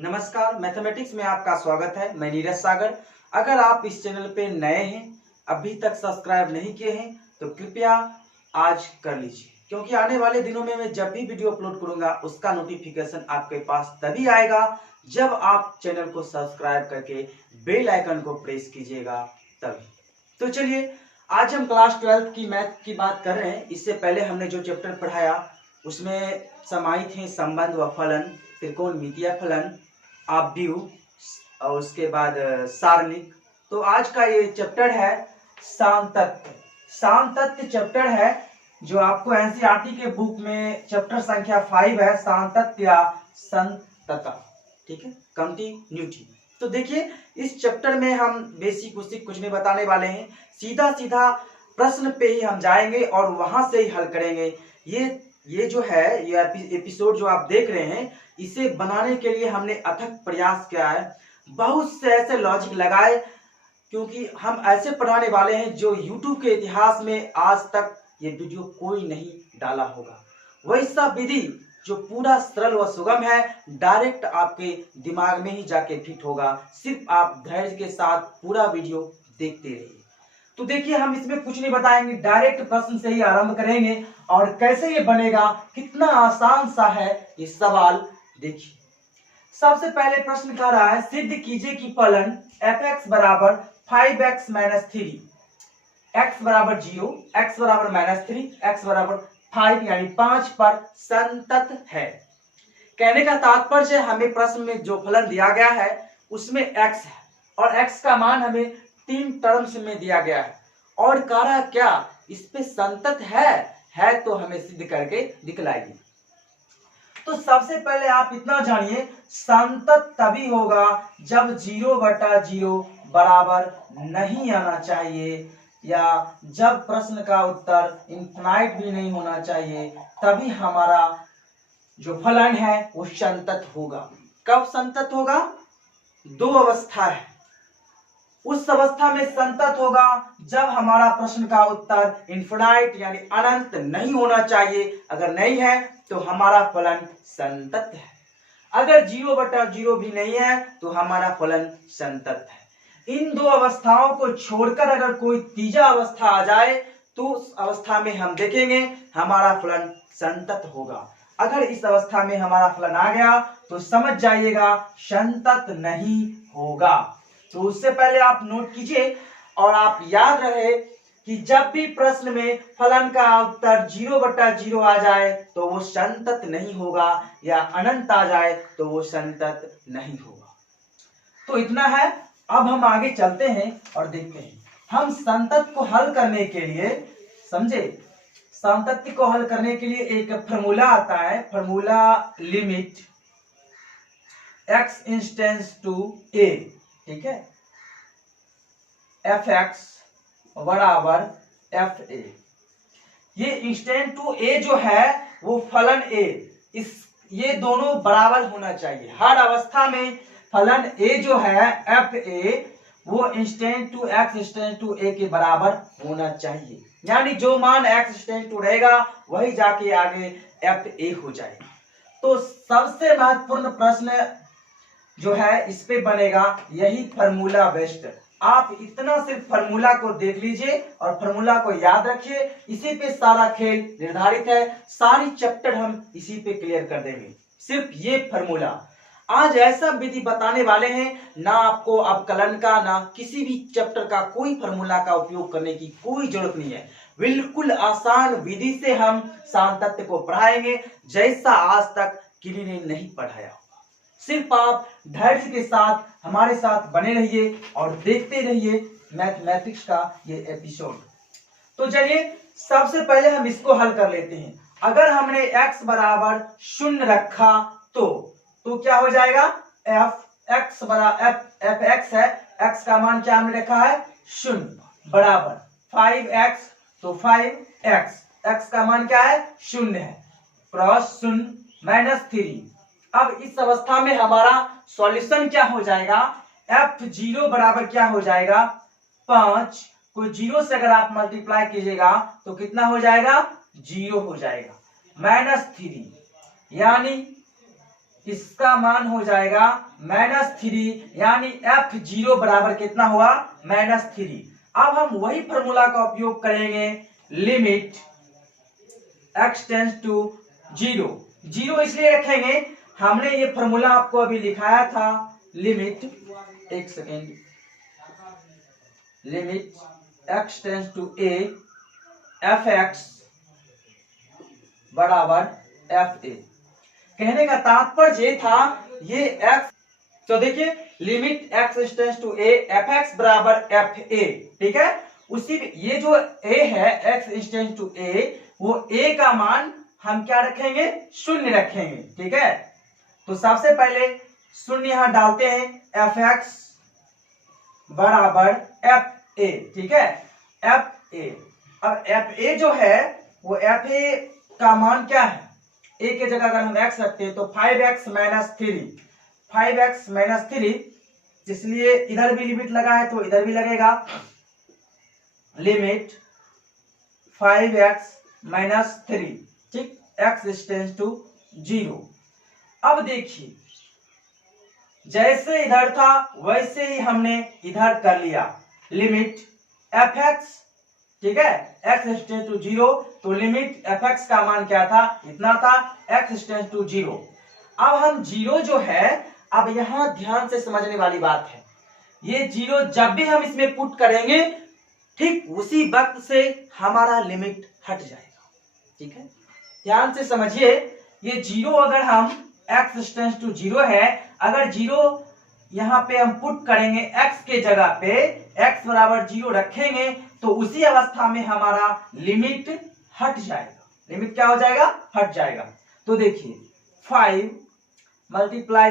नमस्कार, मैथमेटिक्स में आपका स्वागत है। मैं नीरज सागर। अगर आप इस चैनल पे नए हैं, अभी तक सब्सक्राइब नहीं किए हैं तो कृपया आज कर लीजिए, क्योंकि आने वाले दिनों में मैं जब भी वीडियो अपलोड करूंगा उसका नोटिफिकेशन आपके पास तभी आएगा जब आप चैनल को सब्सक्राइब करके बेल आइकन को प्रेस कीजिएगा तभी। तो चलिए, आज हम क्लास 12 की मैथ की बात कर रहे हैं। इससे पहले हमने जो चैप्टर पढ़ाया उसमें समाहित हैं संबंध व फलन, त्रिकोणमितीय फलन, अपव्यूह और उसके बाद सारणिक। तो आज का ये चैप्टर है सामतत्व। सामतत्व चैप्टर है जो आपको एनसीईआरटी के बुक में चैप्टर संख्या 5 है, सामतत्व या संतता। ठीक है, कंटिन्यूटी। तो देखिए, इस चैप्टर में हम बेसिक उसिक कुछ नहीं बताने वाले हैं, सीधा सीधा प्रश्न पे ही हम जाएंगे और वहां से ही हल करेंगे। ये जो है, ये एपिसोड जो आप देख रहे हैं, इसे बनाने के लिए हमने अथक प्रयास किया है, बहुत से ऐसे लॉजिक लगाए, क्योंकि हम ऐसे पढ़ाने वाले हैं जो YouTube के इतिहास में आज तक ये वीडियो कोई नहीं डाला होगा। वैसा विधि जो पूरा सरल व सुगम है, डायरेक्ट आपके दिमाग में ही जाके फिट होगा। सिर्फ आप धैर्य के साथ पूरा वीडियो देखते रहिए। तो देखिए, हम इसमें कुछ नहीं बताएंगे, डायरेक्ट प्रश्न से ही आरंभ करेंगे। और कैसे ये बनेगा, कितना आसान सा है ये सवाल। देखिए, सबसे पहले प्रश्न कह रहा है, सिद्ध कीजिए कि फलन f(x) बराबर 5x - 3, x बराबर 0, x बराबर -3, x बराबर 5 यानी 5 पर संतत है। कहने का तात्पर्य है, हमें प्रश्न में जो फलन दिया गया है उसमें x है और x का मान हमें 3 टर्म्स में दिया गया है और कह रहा क्या इस पे संतत है तो हमें सिद्ध करके दिखलाइए। तो सबसे पहले आप इतना जानिए, संतत तभी होगा जब 0/0 बराबर नहीं आना चाहिए, या जब प्रश्न का उत्तर इनफाइनाइट भी नहीं होना चाहिए, तभी हमारा जो फलन है वो संतत होगा। कब संतत होगा? 2 अवस्था है। उस अवस्था में संतत होगा जब हमारा प्रश्न का उत्तर इनफाइनाइट यानी अनंत नहीं होना चाहिए। अगर नहीं है तो हमारा फलन संतत है। अगर 0/0 भी नहीं है तो हमारा फलन संतत है। इन 2 अवस्थाओं को छोड़कर अगर कोई तीसरा अवस्था आ जाए तो उस अवस्था में हम देखेंगे हमारा फलन संतत होगा। अगर इस अवस्था में हमारा फलन आ गया तो समझ जाइएगा संतत नहीं होगा। तो उससे पहले आप नोट कीजिए और आप याद रहे कि जब भी प्रश्न में फलन का उत्तर 0/0 आ जाए तो वो संतत नहीं होगा, या अनंत आ जाए तो वो संतत नहीं होगा। तो इतना है। अब हम आगे चलते हैं और देखते हैं हम संतत को हल करने के लिए, समझे, संतत को हल करने के लिए एक फॉर्मूला आता है, फॉर्मूला लिमिट x इंस्टेंस टू a। ठीक है, f(x) बराबर fa। ये इंस्टेंट टू a जो है वो फलन a, ये दोनों बराबर होना चाहिए। हर अवस्था में फलन a जो है fa वो इंस्टेंट टू x इंस्टेंट टू a के बराबर होना चाहिए, यानी जो मान x इंस्टेंट टू रहेगा वही जाके आगे fa हो जाएगा। तो सबसे महत्वपूर्ण प्रश्न जो है इस पे बनेगा यही फार्मूला बेस्ड। आप इतना सिर्फ फार्मूला को देख लीजिए और फार्मूला को याद रखिए, इसी पे सारा खेल निर्धारित है। सारी चैप्टर हम इसी पे क्लियर कर देंगे, सिर्फ ये फार्मूला। आज ऐसा विधि बताने वाले हैं, ना आपको अवकलन का ना किसी भी चैप्टर का कोई फार्मूला का उपयोग करने की कोई जरूरत नहीं है। बिल्कुल आसान विधि से हम सामतत्व को पढ़ाएंगे, जैसा आज तक किसी ने नहीं पढ़ाया। सिर्फ आप धैर्य के साथ हमारे साथ बने रहिए और देखते रहिए मैथमेटिक्स का ये एपिसोड। तो चलिए, सबसे पहले हम इसको हल कर लेते हैं। अगर हमने x बराबर 0 रखा तो क्या हो जाएगा? f(x) बराबर f(x) है, x का मान क्या हमने रखा है? 0 बराबर 5x, तो 5x, x का मान क्या है? 0 है, क्रॉस 0 -3। अब इस अवस्था में हमारा सॉल्यूशन क्या हो जाएगा? f(0) बराबर क्या हो जाएगा? 5 को 0 से अगर आप मल्टीप्लाई कीजिएगा तो कितना हो जाएगा? 0 हो जाएगा, -3, यानी इसका मान हो जाएगा -3, यानी f0 बराबर कितना हुआ -3। अब हम वही फॉर्मूला का उपयोग करेंगे, लिमिट x टेंड्स टू 0। 0 इसलिए रखेंगे, हमने ये फॉर्मूला आपको अभी लिखाया था, लिमिट, एक second, limit x tends to a fx बराबर fa। कहने का तात्पर्य ये था, ये x, तो देखिए limit x tends to a fx बराबर fa, ठीक है। उसी ये जो a है x टेंड्स टू a, वो a का मान हम क्या रखेंगे, 0 रखेंगे, ठीक है। तो सबसे पहले 0 यहां डालते हैं, fx बराबर fa, ठीक है, fa। अब fa जो है वो fa का मान क्या है, a के जगह अगर हम x रखते हैं तो 5x - 3, 5x - 3, इसलिए इधर भी लिमिट लगा है तो इधर भी लगेगा, लिमिट 5x - 3, ठीक, x टेंड्स टू 0। अब देखिए जैसे इधर था वैसे ही हमने इधर कर लिया, लिमिट fx, ठीक है, x टेंड्स टू 0, तो लिमिट fx का मान क्या था, इतना था, x टेंड्स टू 0। अब हम 0 जो है, अब यहां ध्यान से समझने वाली बात है, ये 0 जब भी हम इसमें पुट करेंगे, ठीक उसी वक्त से हमारा लिमिट हट जाएगा, ठीक है। ध्यान से समझिए, ये 0 अगर हम x टेंड्स टू 0 है, अगर 0 यहाँ पे हम पुट करेंगे x के जगह पे, x बराबर 0 रखेंगे, तो उसी अवस्था में हमारा लिमिट हट जाएगा। लिमिट क्या हो जाएगा, हट जाएगा। तो देखिए 5 ×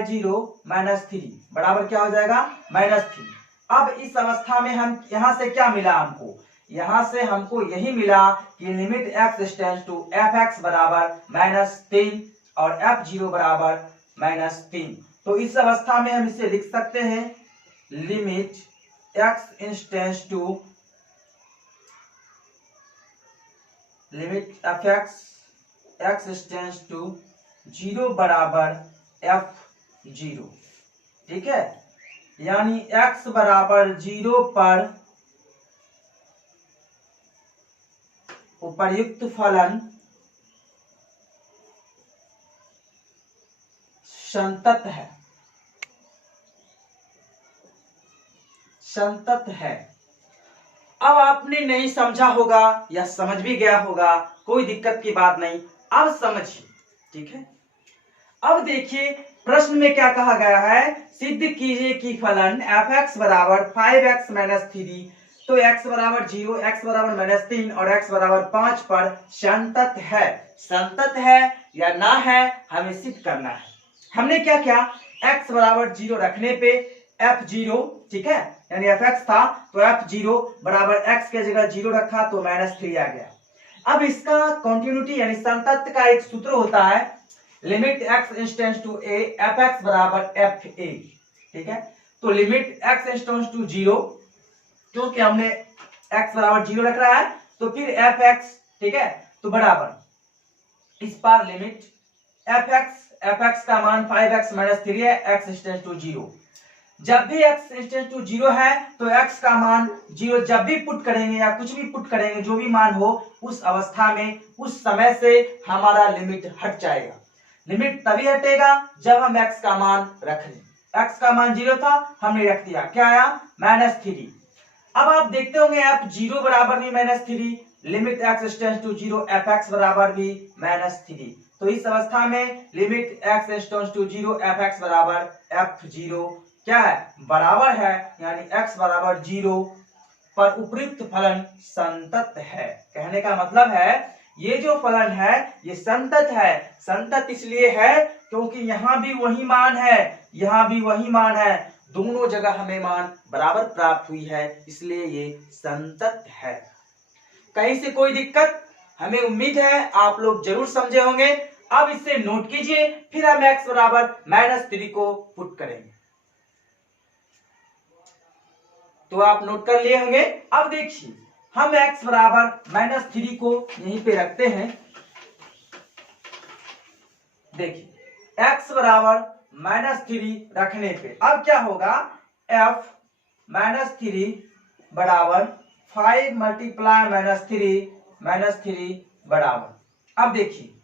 0 - 3 बराबर क्या हो जाएगा, -3। अब इस अवस्था में हम यहां से क्या मिला हमको, यहां से हमको यही मिला कि limit x tends to fx बराबर -3 और f0 बराबर -3। तो इस अवस्था में हम इसे लिख सकते हैं, limit x tends to, limit x tends to 0 बराबर f0, ठीक है, यानी x बराबर 0 पर उपर्युक्त फलन संतत है, संतत है। अब आपने नहीं समझा होगा या समझ भी गया होगा, कोई दिक्कत की बात नहीं, अब समझिए, ठीक है। अब देखिए प्रश्न में क्या कहा गया है, सिद्ध कीजिए कि फलन fx बराबर 5x - 3, तो x बराबर 0, x बराबर -3 और x बराबर 5 पर संतत है। संतत है या ना है, हमें सिद्ध करना है। हमने क्या किया, x बराबर 0 रखने पे f0, ठीक है, यानी fx था तो f0 बराबर x के जगह 0 रखा तो -3 आ गया। अब इसका कंटिन्यूटी यानी संतत का एक सूत्र होता है, limit x tends to a fx बराबर fa, ठीक है। तो लिमिट x टेंड्स टू 0, क्योंकि हमने x बराबर 0 रख रहा है, तो फिर fx, ठीक है, तो बराबर इस पार लिमिट fx का मान 5x - 3 है, x टेंड्स टू 0। जब भी x टेंड्स टू 0 है तो x का मान 0 जब भी पुट करेंगे या कुछ भी पुट करेंगे, जो भी मान हो, उस अवस्था में उस समय से हमारा लिमिट हट जाएगा। लिमिट तभी हटेगा जब हम x का मान रख लें। x का मान 0 था, हमने रख दिया, क्या आया, -3। अब आप देखते होंगे f0 बराबर भी -3, limit x tends to 0 fx बराबर भी -3। तो इस अवस्था में limit x tends to 0 fx बराबर f0 क्या है, बराबर है, यानी x बराबर 0 पर उपयुक्त फलन संतत है। कहने का मतलब है ये जो फलन है ये संतत है। संतत इसलिए है क्योंकि यहाँ भी वही मान है, यहाँ भी वही मान है, दोनों जगह हमें मान बराबर प्राप्त हुई है, इसलिए ये संतत है। कहीं से कोई दिक्कत, हमें उम्मीद है आप लोग जरूर समझे होंगे। अब इसे नोट कीजिए, फिर हम x बराबर -3 को पुट करेंगे। तो आप नोट कर लिए होंगे। अब देखिए हम x बराबर -3 को यहीं पे रखते हैं। देखिए x बराबर -3 रखने पे अब क्या होगा, f -3 बराबर 5 मल्टीप्लाई -3 बराबर, अब देखिए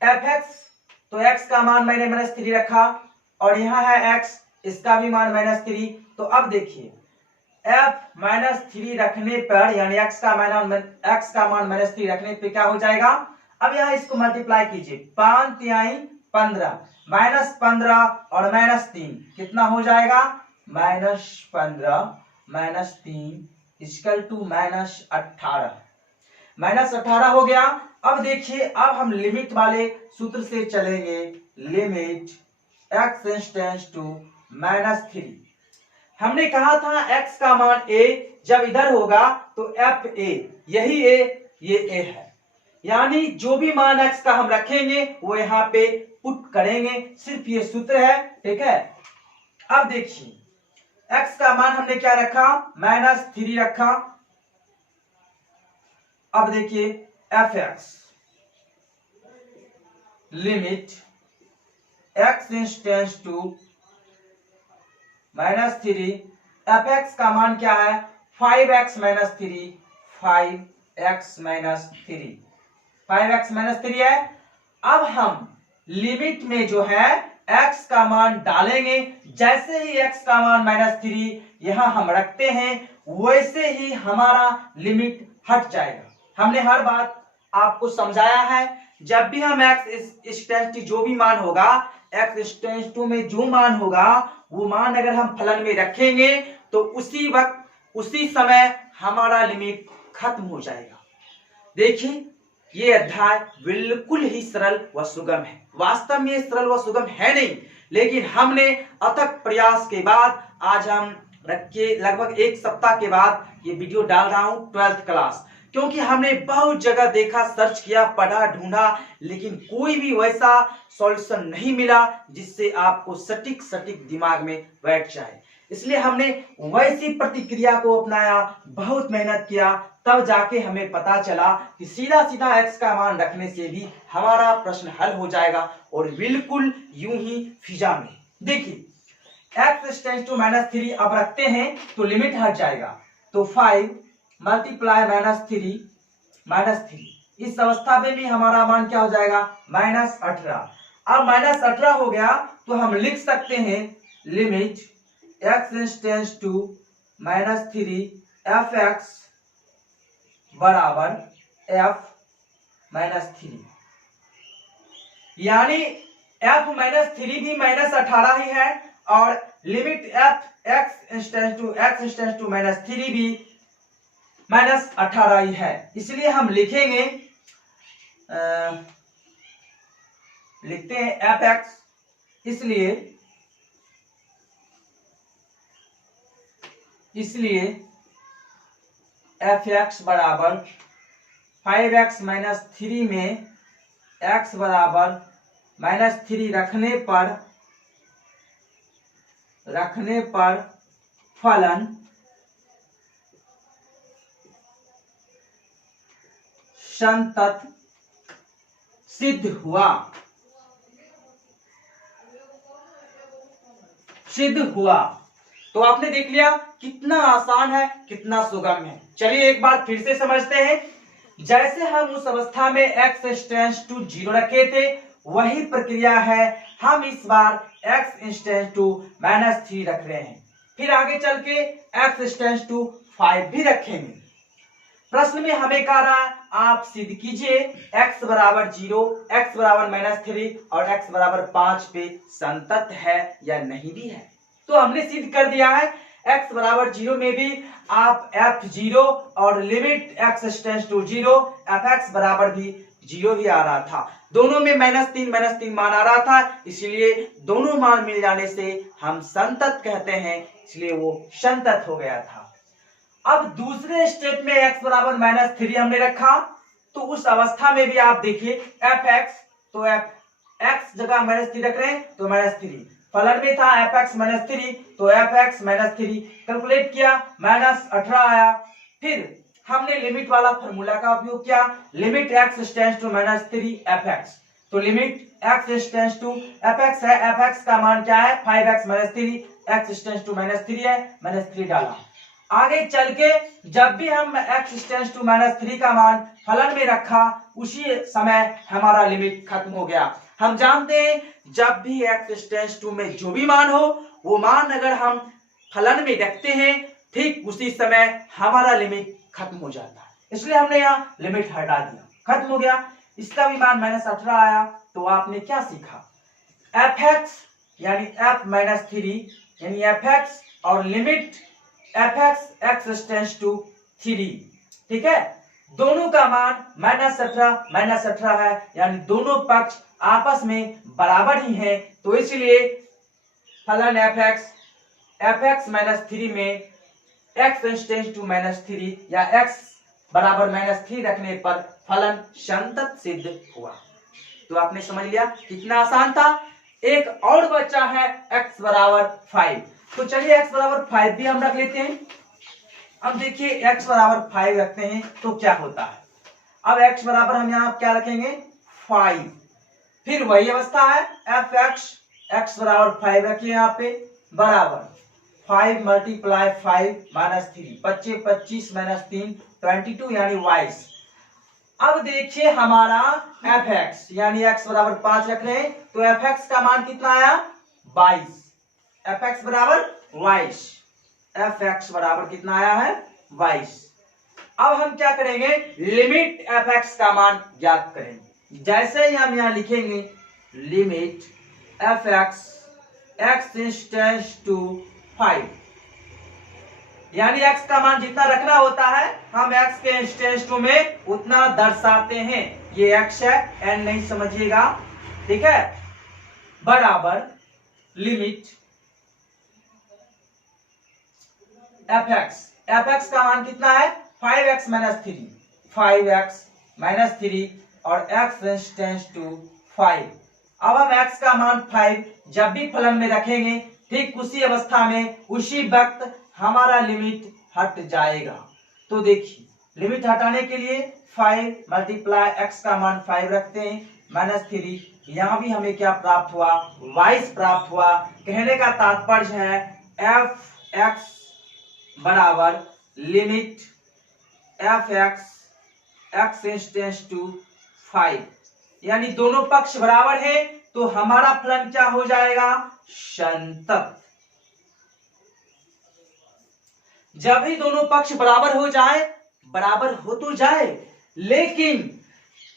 fx, तो x का मान मैंने -3 रखा और यहाँ है x, इसका भी मान -3। तो अब देखिए f -3 रखने पर यानी x का मान -3 रखने पे क्या हो जाएगा, अब यहाँ इसको मल्टीप्लाई कीजिए, 5 तिहाई 15 -15 और -3 कितना हो जाएगा, -15 -3 इक्वल टू -18, -18 हो गया। अब देखिए अब हम लिमिट वाले सूत्र से चलेंगे, लिमिट x टेंड्स टू -3। हमने कहा था x का मान a जब इधर होगा तो f a, यही a, ये a है, यानी जो भी मान x का हम रखेंगे वो यहाँ पे पुट करेंगे, सिर्फ ये सूत्र है, ठीक है। अब देखिए x का मान हमने क्या रखा, -3 रखा। अब देखिए fx limit x tends to -3, fx का मान क्या है, 5x -3, 5x -3 है। अब हम लिमिट में जो है x का मान डालेंगे, जैसे ही x का मान -3 यहां हम रखते हैं वैसे ही हमारा लिमिट हट जाएगा। हमने हर बात आपको समझाया है, जब भी हम x टेंड्स टू जो भी मान होगा, x टेंड्स टू में जो मान होगा वो मान अगर हम फलन में रखेंगे तो उसी वक्त उसी समय हमारा लिमिट खत्म हो जाएगा। देखिए ये अध्याय बिल्कुल ही सरल व सुगम है, वास्तव में सरल व सुगम है नहीं, लेकिन हमने अथक प्रयास के बाद आज हम रख के लगभग 1 सप्ताह के बाद ये वीडियो डाल रहा हूं 12th क्लास, क्योंकि हमने बहुत जगह देखा, सर्च किया, पढ़ा, ढूंढा, लेकिन कोई भी वैसा सॉल्यूशन नहीं मिला जिससे आपको सटीक दिमाग में बैठ जाए। इसलिए हमने वैसी प्रतिक्रिया को अपनाया, बहुत मेहनत किया, तब जाके हमें पता चला कि सीधा x का मान रखने से भी हमारा प्रश्न हल हो जाएगा, और बिल्कुल यूं ही फिजा में। देखिए x टेंड्स टू -3 अब रखते हैं तो लिमिट हट जाएगा, तो 5 मल्टीप्लाई -3, इस अवस्था में भी हमारा मान क्या हो जाएगा, -18। अब -18 हो गया तो हम लिख सकते हैं limit x tends to -3 fx बराबर f -3, यानी f -3 भी -18 ही है और लिमिट x टेंड्स टू -3 भी -18 ही है। इसलिए हम लिखेंगे लिखते हैं fx, इसलिए fx बराबर 5x -3 में x बराबर -3 रखने पर फलन संतत सिद्ध हुआ। तो आपने देख लिया कितना आसान है, कितना सुगम है। चलिए एक बार फिर से समझते हैं। जैसे हम उस अवस्था में x टेंड्स टू 0 रखे थे, वही प्रक्रिया है हम इस बार x टेंड्स टू -3 रख रहे हैं, फिर आगे चल के x टेंड्स टू 5 भी रखेंगे। प्रश्न में हमें कह रहा है आप सिद्ध कीजिए x बराबर 0, x बराबर -3 और x बराबर 5 पे संतत है या नहीं भी है। तो हमने सिद्ध कर दिया है, x बराबर 0 में भी आप f0 और limit x tends to 0 fx बराबर भी 0 ही आ रहा था, दोनों में -3 मान आ रहा था, इसलिए दोनों मान मिल जाने से हम संतत कहते हैं, इसलिए वो संतत हो गया था। अब दूसरे स्टेप में x बराबर -3 हमने रखा, तो उस अवस्था में भी आप देखिए fx, तो x जगह -3 रख रहे हैं तो -3, फलन में था fx -3 तो fx -3 कैलकुलेट किया, -18 आया। फिर हमने लिमिट वाला फॉर्मूला का उपयोग किया, limit x tends to -3 fx, तो limit x tends to fx है, fx का मान क्या है 5x - 3, x टेंस टू -3 है, -3 डाला। आगे चल के जब भी हम x टेंस टू -3 का मान फलन में रखा उसी समय हमारा लिमिट खत्म हो गया। हम जानते हैं जब भी x टेंस टू में जो भी मान हो वो मान अगर हम फलन में रखते हैं ठीक उसी समय हमारा लिमिट खत्म हो जाता है, इसलिए हमने यहाँ लिमिट हटा दिया, खत्म हो गया। इसका भी मान -18 आया। तो आपने क्या सीखा, fx यानी f - 3 यानी fx और limit fx x tends to 3, ठीक है। दोनों का मान -18 है, यानी दोनों पक्ष आपस में बराबर ही हैं, तो इसलिए फलन fx - 3 में x टेंस टू -3 या x बराबर -3 रखने पर फलन संतत सिद्ध हुआ। तो आपने समझ लिया कितना आसान था। एक और बचा है x बराबर 5। तो चलिए x बराबर 5 भी हम रख लेते हैं। अब देखिए x बराबर 5 रखते हैं तो क्या होता है। अब x बराबर हम यहाँ क्या रखेंगे 5, फिर वही अवस्था है fx x बराबर 5 रखिए यहाँ पे बराबर 5 × 5 - 3 25 - 3 22 यानी 22। अब देखिए हमारा fx यानी x बराबर 5 रख रहे हैं तो fx का मान कितना आया 22, fx बराबर 22, fx बराबर कितना आया है 22। अब हम क्या करेंगे लिमिट fx का मान ज्ञात करेंगे। जैसे ही हम यहाँ लिखेंगे limit fx x tends to 5 यानी x का मान जितना रखना होता है हम x के इंस्टेंस टू में उतना दर्शाते हैं। ये x है, n नहीं समझिएगा, ठीक है, बराबर लिमिट fx का मान कितना है 5x - 3, 5x - 3 और x टेंस टू 5। अब हम x का मान 5 जब भी फलन में रखेंगे ठीक उसी अवस्था में उसी वक्त हमारा लिमिट हट जाएगा। तो देखिए लिमिट हटाने के लिए 5 × x का मान 5 रखते हैं -3, यहाँ भी हमें क्या प्राप्त हुआ 22 प्राप्त हुआ। कहने का तात्पर्य है fx बराबर limit fx x tends to 5 यानी दोनों पक्ष बराबर है तो हमारा फलन क्या हो जाएगा संतत। जब भी दोनों पक्ष बराबर हो जाए, बराबर हो तो जाए लेकिन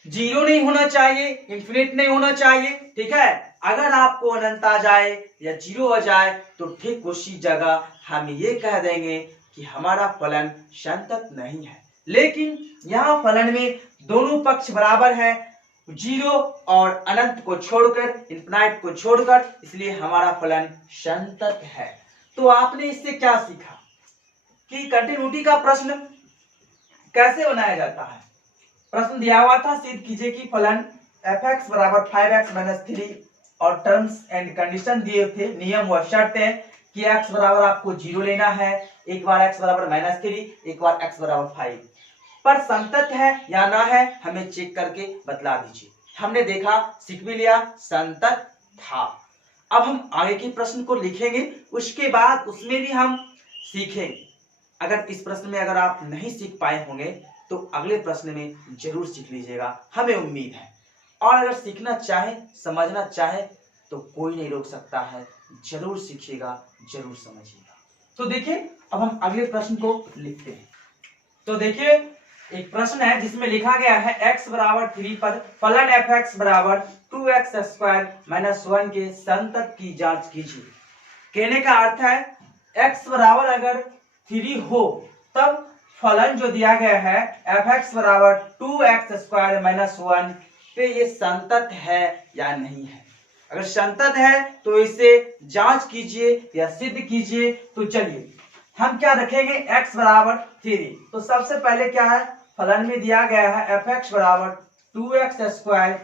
0 नहीं होना चाहिए, इंफिनिट नहीं होना चाहिए, ठीक है। अगर आपको अनंत आ जाए या 0 आ जाए तो ठीक उसी जगह हम ये कह देंगे कि हमारा फलन संतत नहीं है। लेकिन यहाँ फलन में दोनों पक्ष बराबर है 0 और अनंत को छोड़कर, इनफिनाइट को छोड़कर, इसलिए हमारा फलन संतत है। तो आपने इससे क्या सीखा कि कंटिन्यूटी का प्रश्न कैसे बनाया जाता है। प्रश्न दिया हुआ था सिद्ध कीजिए कि फलन fx बराबर 5x - 3 और टर्म्स एंड कंडीशन दिए थे, नियम व शर्त है कि x बराबर आपको 0 लेना है, एक बार x बराबर -3, एक बार x बराबर 5 पर संतत है या ना है हमें चेक करके बतला दीजिए। हमने देखा सीख भी लिया संतत था। अब हम आगे के प्रश्न को लिखेंगे, उसके बाद उसमें भी हम सीखेंगे। अगर इस प्रश्न में अगर आप नहीं सीख पाए होंगे तो अगले प्रश्न में जरूर सीख लीजिएगा, हमें उम्मीद है। और अगर सीखना चाहे, समझना चाहे तो कोई नहीं रोक सकता है, जरूर सीखिएगा, जरूर समझिएगा। तो देखिए अब हम अगले प्रश्न को लिखते हैं। तो देखिए एक प्रश्न है जिसमें लिखा गया है x बराबर 3 पर फलन fx बराबर 2x² - 1 के संतत की जांच कीजिए। कहने का अर्थ है x बराबर अगर 3 हो तब फलन जो दिया गया है fx बराबर 2x² - 1 पे ये संतत है या नहीं है। अगर संतत है तो इसे जांच कीजिए या सिद्ध कीजिए। तो चलिए हम क्या रखेंगे x बराबर 3। तो सबसे पहले क्या है फलन में दिया गया है fx बराबर 2x² - 1,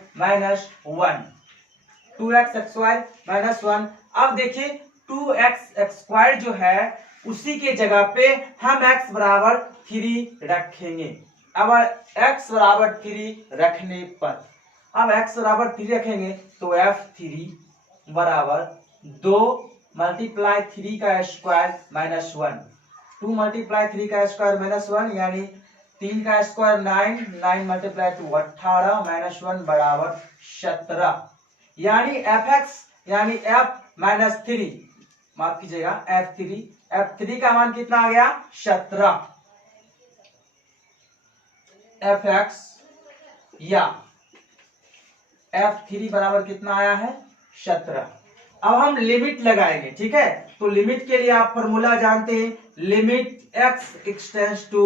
2x² - 1। अब देखिए 2x² जो है उसी के जगह पे हम x बराबर 3 रखेंगे। अब x बराबर 3 रखने पर अब x बराबर 3 रखेंगे तो f3 बराबर 2 मल्टीप्लाई 3 का स्क्वायर माइनस 1, 2 मल्टीप्लाई 3 का स्क्वायर माइनस 1 यानी 3 का स्क्वायर 9, 9 मल्टीप्लाई 2 18 माइनस 1 बराबर 17, यानी fx यानी f माइनस 3, माफ कीजिएगा f3 का मान कितना आ गया 17, fx या f3 बराबर कितना आया है 17। अब हम लिमिट लगाएंगे, ठीक है। तो लिमिट के लिए आप फॉर्मूला जानते हैं, लिमिट x एक्सटेंड्स टू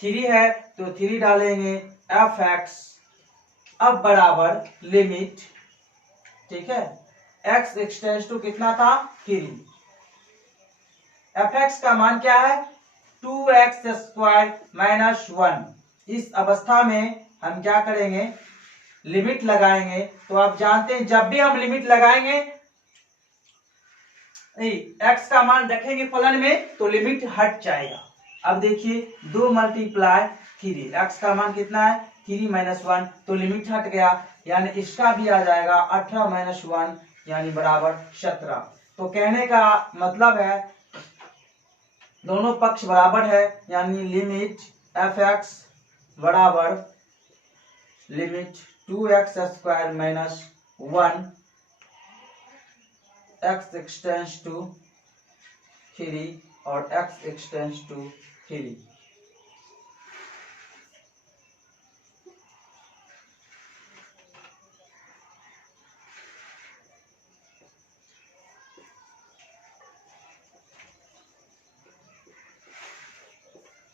3 है तो 3 डालेंगे fx अब बराबर लिमिट, ठीक है, x एक्सटेंड्स टू कितना था 3, fx का मान क्या है 2x स्क्वायर माइनस 1। इस अवस्था में हम क्या करेंगे लिमिट लगाएंगे। तो आप जानते हैं जब भी हम लिमिट लगाएंगे x का मान रखेंगे फलन में तो लिमिट हट जाएगा। अब देखिए 2 मल्टीप्लाई 3, x का मान कितना है 3 माइनस 1 तो लिमिट हट गया, यानी इसका भी आ जाएगा 18 माइनस 1 यानी बराबर 17। तो कहने का मतलब है दोनों पक्ष बराबर है, यानी लिमिट fx बराबर limit 2x square minus 1 x extends to 3 और x एक्सटेंड्स टू 3।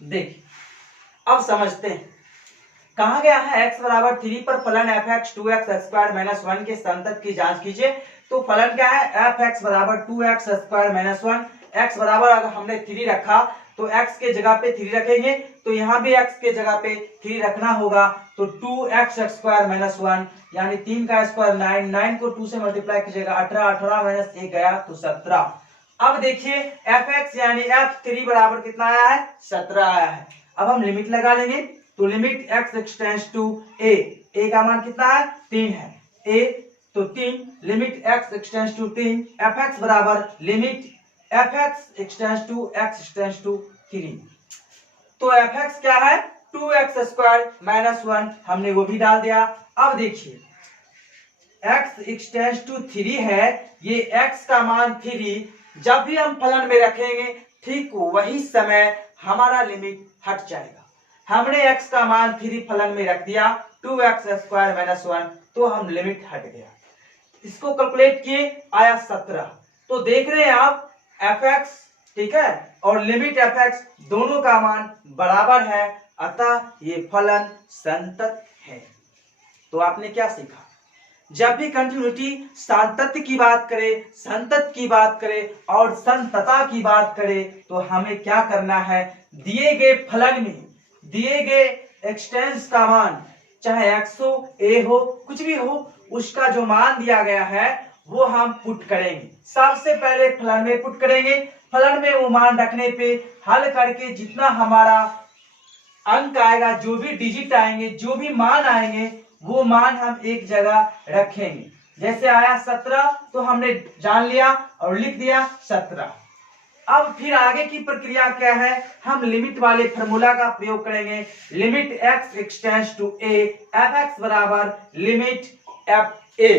देखिए अब समझते हैं, कहा गया है x बराबर 3 पर फलन fx 2x स्क्वायर माइनस 1 के संतत की जांच कीजिए। तो फलन क्या है fx बराबर 2x स्क्वायर माइनस 1, x बराबर अगर हमने 3 रखा तो x के जगह पे 3 रखेंगे, तो यहाँ भी x के जगह पे 3 रखना होगा। तो 2x स्क्वायर माइनस 1 यानी 3 का स्क्वायर 9, 9 को 2 से मल्टीप्लाई कीजिएगा 18, 18 माइनस 1 गया तो 17। अब देखिए fx यानी f3 बराबर कितना आया है 17 आया है। अब हम लिमिट लगा लेंगे, तो limit x extends to a, a का मान कितना है 3 है, a तो 3 limit x extends to 3, fx बराबर limit fx extends to x extends to 3। तो fx क्या है 2x स्क्वायर माइनस 1, हमने वो भी डाल दिया। अब देखिए x एक्सटेंड्स टू 3 है, ये x का मान 3 जब भी हम फलन में रखेंगे ठीक वही समय हमारा लिमिट हट जाएगा। हमने x का मान 3 फलन में रख दिया 2x स्क्वायर माइनस 1 तो हम लिमिट हट गया। इसको कैलकुलेट किए आया 17। तो देख रहे हैं आप fx, ठीक है, और लिमिट fx दोनों का मान बराबर है, अतः ये फलन संतत है। तो आपने क्या सीखा, जब भी कंटिन्यूटी सातत्य की बात करे, संतत की बात करे और संतता की बात करे तो हमें क्या करना है, दिए गए फलन में दिए गए एक्सटेंस का मान चाहे x हो a हो कुछ भी हो, उसका जो मान दिया गया है वो हम पुट करेंगे। सबसे पहले फलन में पुट करेंगे, फलन में वो मान रखने पे हल करके जितना हमारा अंक आएगा, जो भी डिजिट आएंगे, जो भी मान आएंगे वो मान हम एक जगह रखेंगे। जैसे आया 17 तो हमने जान लिया और लिख दिया 17। अब फिर आगे की प्रक्रिया क्या है, हम लिमिट वाले फॉर्मूला का प्रयोग करेंगे, limit x extends to a fx बराबर लिमिट f a।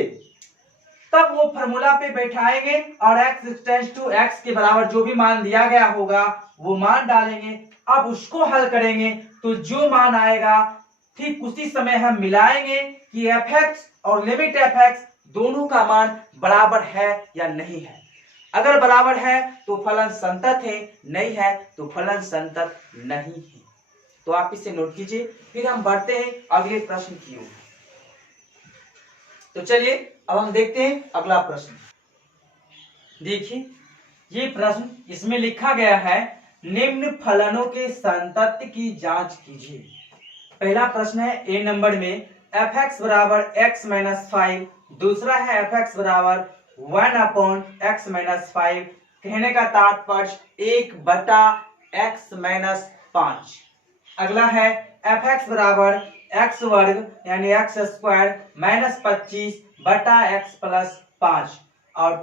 तब वो फॉर्मूला पे बैठाएंगे और x एक्सटेंड्स टू x के बराबर जो भी मान दिया गया होगा वो मान डालेंगे। अब उसको हल करेंगे तो जो मान आएगा ठीक उसी समय हम मिलाएंगे कि fx और लिमिट fx दोनों का मान बराबर है या नहीं है। अगर बराबर है तो फलन संतत है, नहीं है तो फलन संतत नहीं है। तो आप इसे नोट कीजिए। फिर हम बढ़ते हैं अगले प्रश्न की ओर। तो चलिए अब हम देखते हैं अगला प्रश्न। देखिए ये प्रश्न, इसमें लिखा गया है निम्न फलनों के संतत्य की जांच कीजिए। पहला प्रश्न है ए नंबर में fx बराबर x माइनस 5, दूसरा है fx बराबर 1/x माइनस 5। कहने का तात्पर्य 1/x माइनस 5। अगला है fx बराबर एक्स वर्ग यानी एक्स स्क्वायर माइनस 25 बटा एक्स प्लस 5। और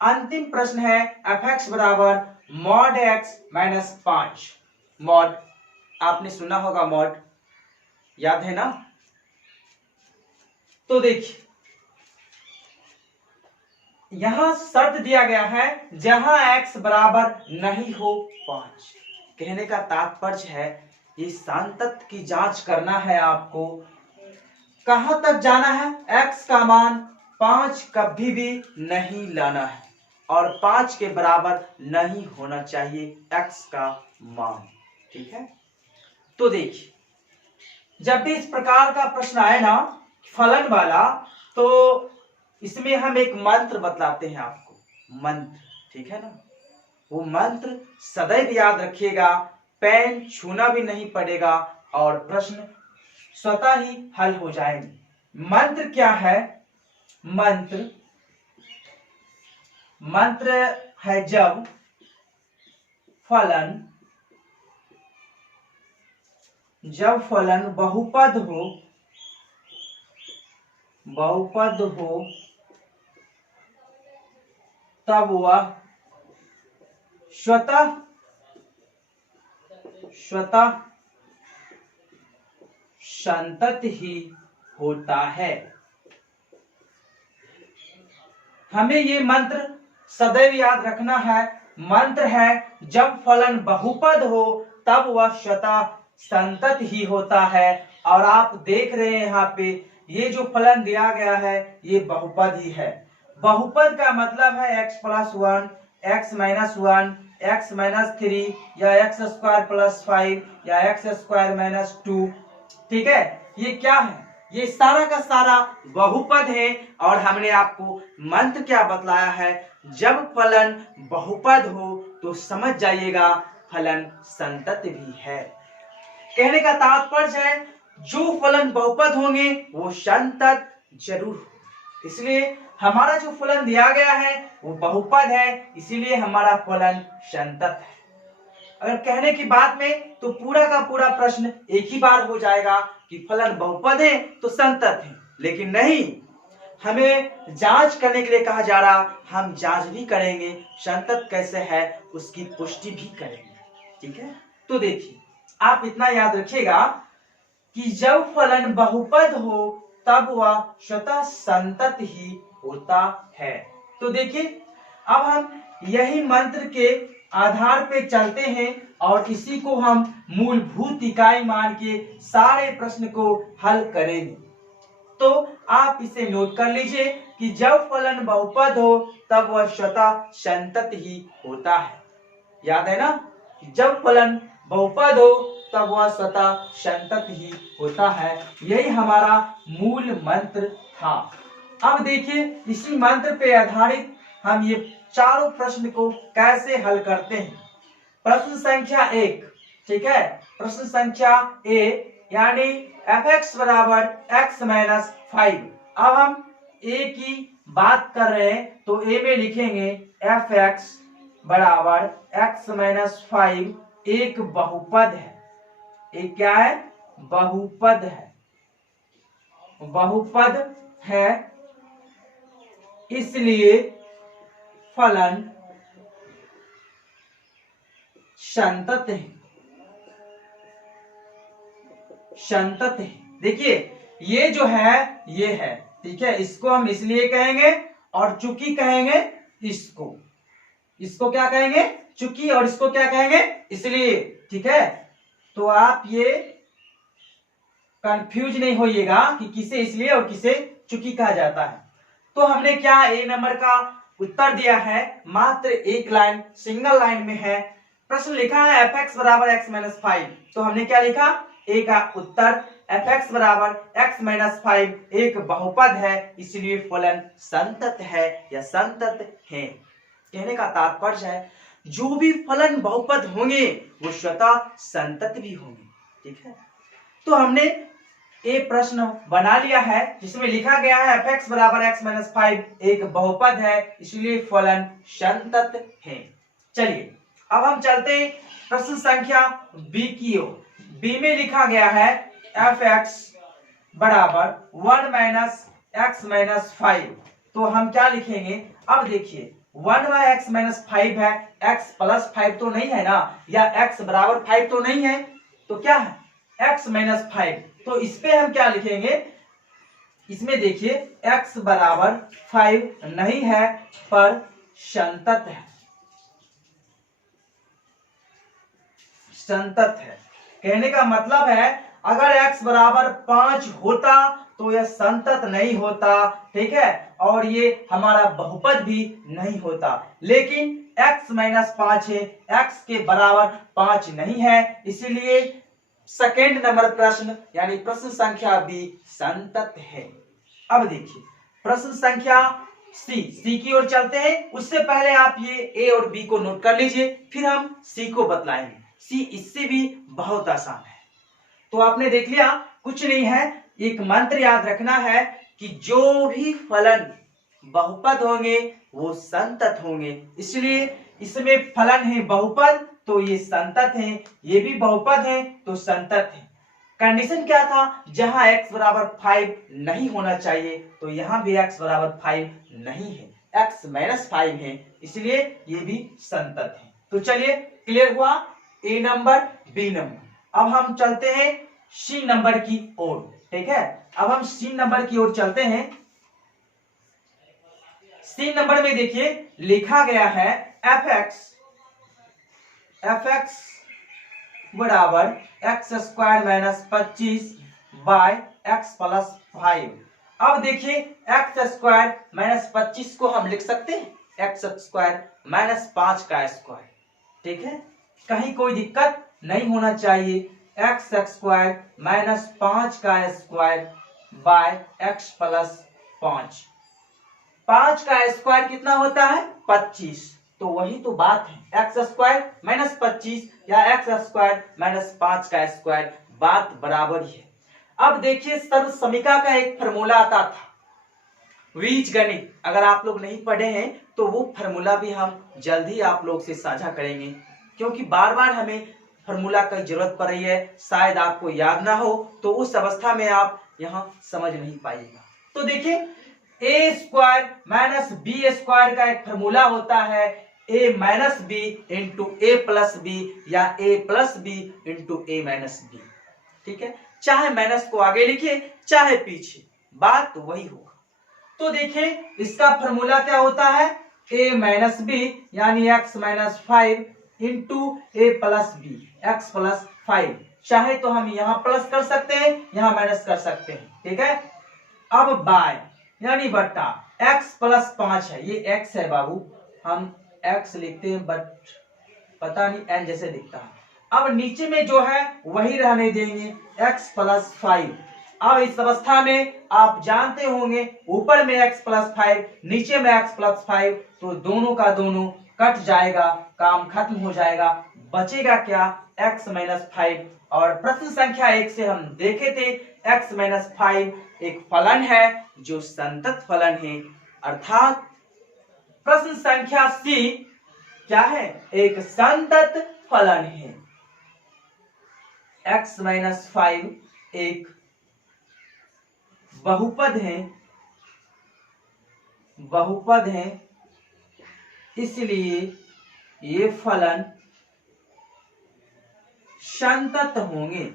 अंतिम प्रश्न है एफ एक्स बराबर मॉड एक्स माइनस 5। मॉड आपने सुना होगा, मॉड याद है ना। तो देखिए यहां शर्त दिया गया है जहां x बराबर नहीं हो 5। कहने का तात्पर्य है इस सांतत की जांच करना है आपको। कहां तक जाना है, x का मान 5 कभी भी नहीं लाना है और 5 के बराबर नहीं होना चाहिए x का मान। ठीक है, तो देखिए जब भी इस प्रकार का प्रश्न आए ना फलन वाला, तो इसमें हम एक मंत्र बतलाते हैं आपको, मंत्र। ठीक है ना, वो मंत्र सदैव याद रखिएगा, पेन छूना भी नहीं पड़ेगा और प्रश्न स्वतः ही हल हो जाएंगे। मंत्र क्या है, मंत्र है जब फलन बहुपद हो तब वह स्वतः संतत ही होता है। हमें ये मंत्र सदैव याद रखना है। मंत्र है जब फलन बहुपद हो तब वह स्वतः संतत ही होता है। और आप देख रहे हैं यहाँ पे ये जो फलन दिया गया है ये बहुपद ही है। बहुपद का मतलब है x plus 1, x minus 1, x minus 3 या एक्स स्क्वायर प्लस 5 या एक्स स्क्वायर माइनस 2। ठीक है, ये क्या है, ये सारा का सारा बहुपद है। और हमने आपको मंत्र क्या बतलाया है, जब फलन बहुपद हो तो समझ जाइएगा फलन संतत भी है। कहने का तात्पर्य है जो फलन बहुपद होंगे वो संतत जरूर हो। इसलिए हमारा जो फलन दिया गया है वो बहुपद है, इसीलिए हमारा फलन संतत है। अगर कहने की बात में तो पूरा का पूरा प्रश्न एक ही बार हो जाएगा कि फलन बहुपद है तो संतत है, लेकिन नहीं, हमें जांच करने के लिए कहा जा रहा, हम जांच भी करेंगे संतत कैसे है उसकी पुष्टि भी करेंगे। ठीक है, तो देखिए आप इतना याद रखिएगा कि जब फलन बहुपद हो तब वह स्वतः संतत ही होता है। तो देखिए अब हम यही मंत्र के आधार पे चलते हैं और इसी को हम मूलभूत इकाई मान के सारे प्रश्न को हल करेंगे। तो आप इसे नोट कर लीजिए कि जब फलन बहुपद हो तब वह स्वतः संतत ही होता है। याद है ना, जब फलन बहुपद हो तब वह स्वतः संतत ही होता है। यही हमारा मूल मंत्र था। अब देखिए इसी मंत्र पे आधारित हम ये चारों प्रश्न को कैसे हल करते हैं। प्रश्न संख्या 1, ठीक है, प्रश्न संख्या ए यानी एफ एक्स बराबर एक्स माइनस 5। अब हम ए की बात कर रहे हैं तो ए में लिखेंगे एफ एक्स बराबर एक्स माइनस 5 एक बहुपद है। एक क्या है, बहुपद है, बहुपद है, इसलिए फलन संतत है, संतत है। देखिए ये जो है ये है, ठीक है, इसको हम इसलिए कहेंगे और चूंकि कहेंगे इसको क्या कहेंगे, चूंकि, और इसको क्या कहेंगे, इसलिए। ठीक है, तो आप ये कंफ्यूज नहीं होइएगा कि किसे इसलिए और किसे चूंकि कहा जाता है। तो हमने क्या ए नंबर का उत्तर दिया है, मात्र एक लाइन, सिंगल लाइन में है। प्रश्न लिखा है एफ एक्स बराबर एक्स माइनस 5, तो हमने क्या लिखा, ए का उत्तर एफ एक्स बराबर एक्स माइनस 5 एक बहुपद है, इसलिए फलन संतत है या संतत है। कहने का तात्पर्य है जो भी फलन बहुपद होंगे वो स्वतः संतत भी होंगे। ठीक है, तो हमने ए प्रश्न बना लिया है जिसमें लिखा गया है एफ एक्स बराबर एक्स माइनस 5 एक बहुपद है, इसलिए फलन संतत है। चलिए अब हम चलते हैं प्रश्न संख्या बी की ओर। बी में लिखा गया है एफ एक्स बराबर 1 माइनस एक्स माइनस 5। तो हम क्या लिखेंगे, अब देखिए 1 बाय एक्स माइनस 5 है, एक्स प्लस 5 तो नहीं है ना, या एक्स बराबर 5 तो नहीं है, तो क्या है एक्स माइनस 5। तो इस पे हम क्या लिखेंगे, इसमें देखिए x बराबर 5 नहीं है पर संतत है, संतत है। कहने का मतलब है अगर x बराबर 5 होता तो यह संतत नहीं होता, ठीक है, और ये हमारा बहुपद भी नहीं होता। लेकिन x माइनस 5 है, x के बराबर 5 नहीं है, इसीलिए सेकेंड नंबर प्रश्न यानी प्रश्न संख्या बी संतत है। अब देखिए प्रश्न संख्या सी की ओर चलते हैं। उससे पहले आप ये ए और बी को नोट कर लीजिए, फिर हम सी को बतलाएंगे। सी इससे भी बहुत आसान है। तो आपने देख लिया, कुछ नहीं है, एक मंत्र याद रखना है कि जो भी फलन बहुपद होंगे वो संतत होंगे, इसलिए इसमें फलन है बहुपद तो ये संतत है, ये भी बहुपद है तो संतत है। कंडीशन क्या था, जहां x बराबर 5 नहीं होना चाहिए, तो यहां भी x बराबर 5 नहीं है, x माइनस 5 है, इसलिए ये भी संतत है। तो चलिए क्लियर हुआ ए नंबर बी नंबर। अब हम चलते हैं सी नंबर की ओर, ठीक है। अब हम सी नंबर की ओर चलते हैं। सी नंबर में देखिए लिखा गया है एफ एक्स बराबर x square minus 25 by x plus 5। अब देखिए एक्स स्क्वायर माइनस 25 को हम लिख सकते हैं एक्स स्क्वायर माइनस 5 का स्क्वायर, ठीक है, कहीं कोई दिक्कत नहीं होना चाहिए। एक्स स्क्वायर माइनस 5 का स्क्वायर बाय एक्स प्लस 5। 5 का स्क्वायर कितना होता है 25, तो वही तो बात है, एक्स स्क्वायर माइनस 25 या एक्स स्क्वायर माइनस 5 का स्क्वायर, बात बराबर ही है। अब देखिए सर्वसमीका का एक फॉर्मूला आता था बीजगणित, अगर आप लोग नहीं पढ़े हैं तो वो फॉर्मूला भी हम जल्दी आप लोग से साझा करेंगे, क्योंकि बार बार हमें फॉर्मूला की जरूरत पड़ रही है, शायद आपको याद ना हो तो उस अवस्था में आप यहाँ समझ नहीं पाइएगा। तो देखिए ए स्क्वायर माइनस बी स्क्वायर का एक फॉर्मूला होता है ए माइनस बी इंटू ए प्लस बी या ए प्लस बी इंटू ए माइनस बी, ठीक है, चाहे माइनस को आगे लिखिए चाहे पीछे, बात वही होगा। तो देखिए इसका फॉर्मूला क्या होता है, ए माइनस बी यानी एक्स माइनस 5 इंटू ए प्लस बी एक्स प्लस 5, चाहे तो हम यहाँ प्लस कर सकते हैं यहाँ माइनस कर सकते हैं, ठीक है। अब बाय यानी बट्टा x प्लस 5 है, ये x है बाबू, हम x लिखते हैं बट पता नहीं n जैसे दिखता है। अब नीचे में जो है वही रहने देंगे x प्लस 5। अब इस अवस्था में आप जानते होंगे ऊपर में x प्लस 5 नीचे में x प्लस 5, तो दोनों का दोनों कट जाएगा, काम खत्म हो जाएगा, बचेगा क्या x माइनस 5। और प्रश्न संख्या 1 से हम देखे थे x माइनस 5 एक फलन है जो संतत फलन है, अर्थात प्रश्न संख्या सी क्या है, एक संतत फलन है। x माइनस 5 एक बहुपद है, बहुपद है, इसलिए ये फलन संतत होंगे,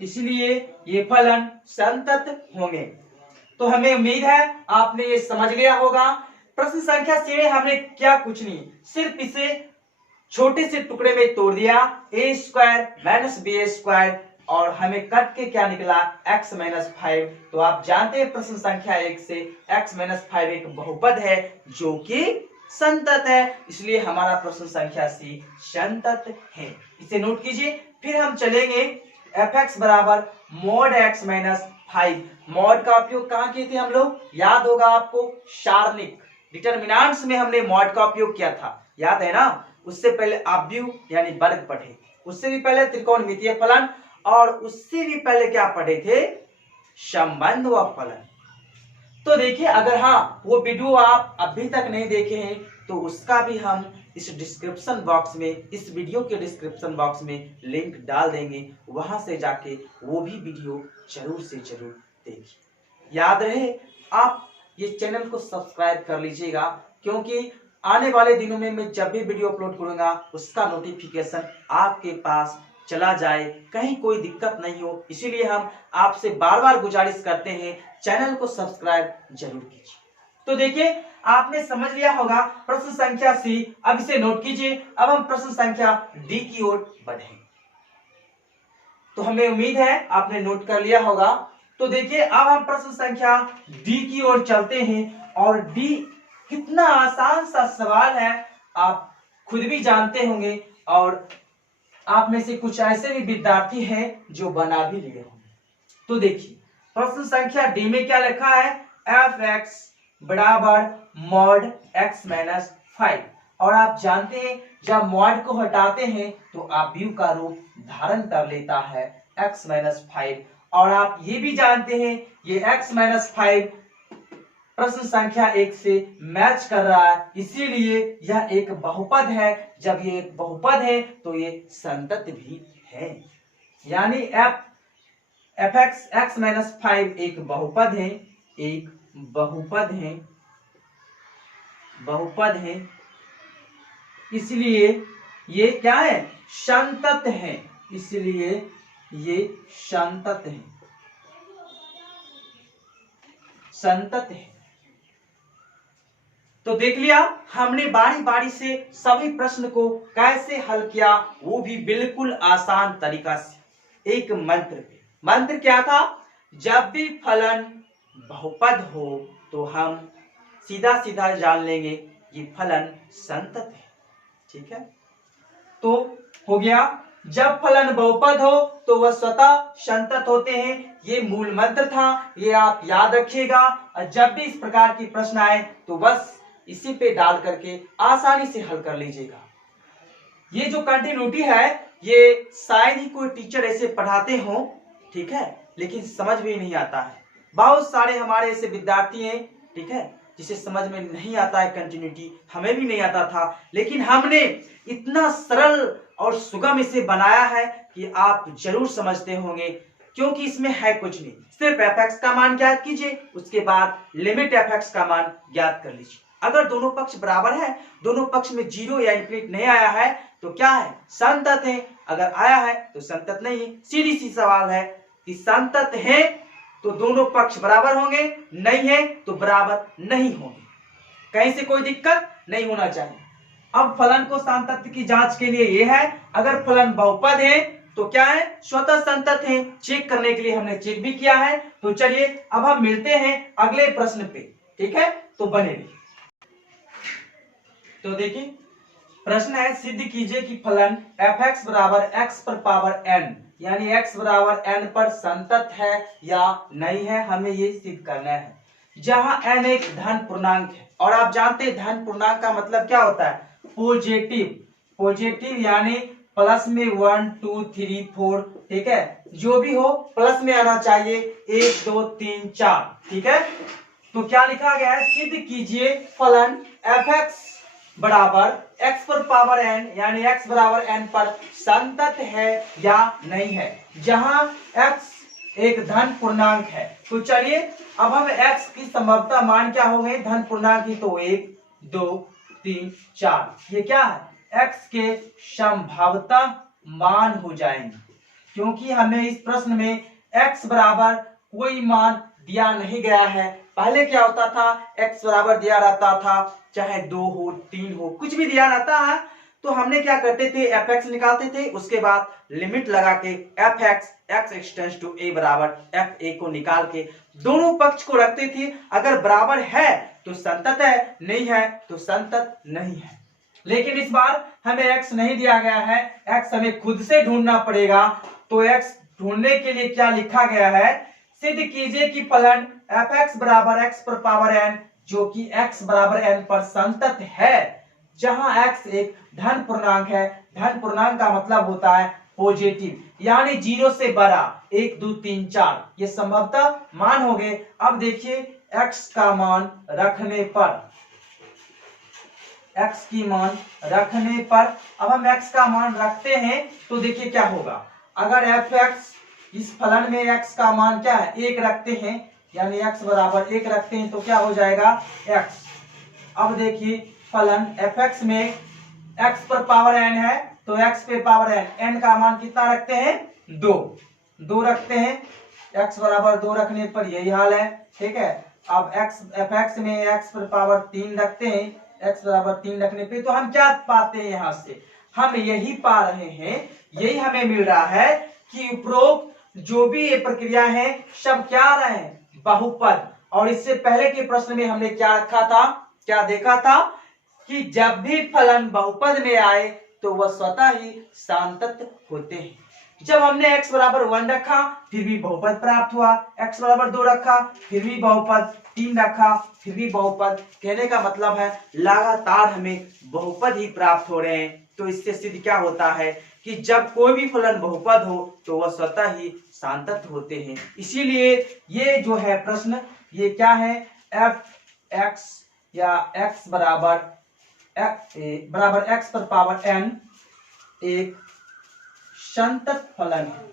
इसलिए ये फलन संतत होंगे। तो हमें उम्मीद है आपने ये समझ लिया होगा। प्रश्न संख्या सी में हमने क्या कुछ नहीं, सिर्फ इसे छोटे से टुकड़े में तोड़ दिया, ए स्क्वायर माइनस बी स्क्वायर, और हमें कट के क्या निकला x माइनस 5। तो आप जानते हैं प्रश्न संख्या 1 से x माइनस 5 एक बहुपद है जो कि संतत है, इसलिए हमारा प्रश्न संख्या सी संतत है, इसे नोट कीजिए। फिर हम चलेंगे एफ एक्स बराबर मॉड x माइनस 5। मॉड का उपयोग कहाँ किए थे हम लोग, याद होगा आपको, सारणिक डिटरमिनेंट्स में हमने मॉड का उपयोग किया था, याद है ना। उससे पहले आव्यूह यानी वर्ग पढ़े, उससे भी पहले त्रिकोणमितीय फलन, और उससे भी पहले क्या पढ़े थे, संबंध व फलन। तो देखिए अगर हाँ वो वीडियो आप अभी तक नहीं देखे हैं तो उसका भी हम इस डिस्क्रिप्शन बॉक्स में, इस वीडियो के डिस्क्रिप्शन बॉक्स में लिंक डाल देंगे, वहां से जाके वो भी वीडियो जरूर से जरूर देखिए। याद रहे आप ये चैनल को सब्सक्राइब कर लीजिएगा, क्योंकि आने वाले दिनों में मैं जब भी वीडियो अपलोड करूंगा उसका नोटिफिकेशन आपके पास चला जाए, कहीं कोई दिक्कत नहीं हो। इसीलिए हम आपसे बार बार गुजारिश करते हैं, चैनल को सब्सक्राइब जरूर कीजिए। तो देखिए, आपने समझ लिया होगा प्रश्न संख्या सी। अब इसे नोट कीजिए। अब हम प्रश्न संख्या डी की ओर बढ़ेंगे। तो हमें उम्मीद है आपने नोट कर लिया होगा। तो देखिए, अब हम प्रश्न संख्या डी की ओर चलते हैं। और डी कितना आसान सा सवाल है, आप खुद भी जानते होंगे, और आप में से कुछ ऐसे भी विद्यार्थी हैं जो बना भी लिए होंगे। तो देखिए, प्रश्न संख्या डी में क्या लिखा है, एफ एक्स बराबर मॉड एक्स माइनस 5। और आप जानते हैं जब मॉड को हटाते हैं तो अवयव का रूप धारण कर लेता है एक्स माइनस 5। और आप ये भी जानते हैं ये एक्स माइनस 5 प्रश्न संख्या 1 से मैच कर रहा है, इसीलिए यह एक बहुपद है। जब ये एक बहुपद है तो ये संतत भी है, यानी एफ एक्स एक्स माइनस 5 एक बहुपद है, एक बहुपद है, इसलिए ये क्या है, संतत है, इसलिए ये संतत है। तो देख लिया हमने बारी बारी से सभी प्रश्न को कैसे हल किया, वो भी बिल्कुल आसान तरीका से, एक मंत्र पे। मंत्र क्या था, जब भी फलन बहुपद हो तो हम सीधा सीधा जान लेंगे ये फलन संतत है। ठीक है, तो हो गया, जब फलन बहुपद हो तो वह स्वतः संतत होते हैं। ये मूल मंत्र था, ये आप याद रखिएगा। और जब भी इस प्रकार की प्रश्न आए तो बस इसी पे डाल करके आसानी से हल कर लीजिएगा। ये जो कंटिन्यूटी है, ये शायद ही कोई टीचर ऐसे पढ़ाते हो, ठीक है, लेकिन समझ भी नहीं आता है। बहुत सारे हमारे ऐसे विद्यार्थी हैं, ठीक है, जिसे समझ में नहीं आता है कंटिन्यूटी, हमें भी नहीं आता था, लेकिन हमने इतना सरल और सुगम इसे बनाया है कि आप जरूर समझते होंगे, क्योंकि इसमें है कुछ नहीं, सिर्फ एफ एक्स का मान ज्ञात कीजिए, उसके बाद लिमिट एफ एक्स का मान ज्ञात कर लीजिए। अगर दोनों पक्ष बराबर है, दोनों पक्ष में 0 या इंफिनिट नहीं आया है तो क्या है, संतत है। अगर आया है तो संतत नहीं है। सीधी सी सवाल है कि संतत है तो दोनों पक्ष बराबर होंगे, नहीं है तो बराबर नहीं होंगे, कहीं से कोई दिक्कत नहीं होना चाहिए। अब फलन को संतत की जांच के लिए ये है, अगर फलन बहुपद है तो क्या है, स्वतः संतत है। चेक करने के लिए हमने चेक भी किया है। तो चलिए अब हम मिलते हैं अगले प्रश्न पे, ठीक है, तो बने रहिए। तो देखिए, प्रश्न है, सिद्ध कीजिए कि फलन एफ एक्स बराबर एक्स पर पावर एन, यानी x बराबर n पर संतत है या नहीं है, हमें ये सिद्ध करना है। जहां n एक धन पूर्णांक है, और आप जानते हैं धन पूर्णांक का मतलब क्या होता है, पॉजिटिव, यानी प्लस में 1 2 3 4, ठीक है, जो भी हो प्लस में आना चाहिए, 1 2 3 4, ठीक है। तो क्या लिखा गया है, सिद्ध कीजिए फलन एफ एक्स बराबर x पर पावर n, यानी x बराबर n पर संतत है या नहीं है, जहां x एक धन पूर्णांक है। तो चलिए अब हम x की संभाव्यता मान क्या हो गए, धन पूर्णांक ही, तो 1 2 3 4, ये क्या है, x के संभाव्यता मान हो जाएंगे, क्योंकि हमें इस प्रश्न में x बराबर कोई मान दिया नहीं गया है। पहले क्या होता था, x बराबर दिया रहता था, चाहे 2 हो 3 हो, कुछ भी दिया रहता है, तो हमने क्या करते थे, एफ एक्स निकालते थे, उसके बाद लिमिट लगा के F X X extends to A बराबर एफ ए को निकाल के दोनों पक्ष को रखते थे। अगर बराबर है तो संतत है, नहीं है तो संतत नहीं है। लेकिन इस बार हमें x नहीं दिया गया है, x हमें खुद से ढूंढना पड़ेगा। तो x ढूंढने के लिए क्या लिखा गया है, सिद्ध कीजिए कि फलन एफ एक्स बराबर एक्स पर पावर n, जो कि x बराबर n पर संतत है, जहां x एक धन पूर्णांक है। धन पूर्णांक का मतलब होता है पॉजिटिव, यानी 0 से बड़ा, 1 2 3 4, ये संभवतः मान हो गए। अब देखिए x का मान रखने पर x की मान रखने पर, अब हम x का मान रखते हैं तो देखिए क्या होगा। अगर fx इस फलन में x का मान क्या है 1 रखते हैं, यानी x बराबर 1 रखते हैं तो क्या हो जाएगा x। अब देखिए फलन fx में x पर पावर n है तो x पे पावर n का मान कितना रखते हैं 2 रखते हैं, x बराबर 2 रखने पर यही हाल है। ठीक है, अब fx में x पर पावर 3 रखते हैं, x बराबर 3 रखने पे तो हम क्या पाते हैं, यहाँ से हम यही पा रहे हैं, यही हमें मिल रहा है कि उपरोक्त जो भी ये प्रक्रिया है सब क्या आ रहे हैं बहुपद। और इससे पहले के प्रश्न में हमने क्या रखा था, क्या देखा था कि जब भी फलन बहुपद में आए तो वह स्वतः ही सांतत होते हैं। जब हमने x बराबर 1 रखा फिर भी बहुपद प्राप्त हुआ, x बराबर 2 रखा फिर भी बहुपद, 3 रखा फिर भी बहुपद। कहने का मतलब है लगातार हमें बहुपद ही प्राप्त हो रहे हैं। तो इससे सिद्ध क्या होता है कि जब कोई भी फलन बहुपद हो तो वह स्वतः ही सांतत होते हैं। इसीलिए ये जो है प्रश्न, ये क्या है, f(x) या x बराबर x पर पावर n एक संतत फलन है,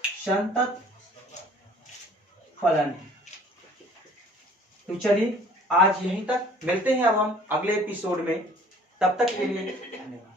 संतत फलन है। तो चलिए आज यहीं तक, मिलते हैं अब हम अगले एपिसोड में, तब तक के लिए धन्यवाद।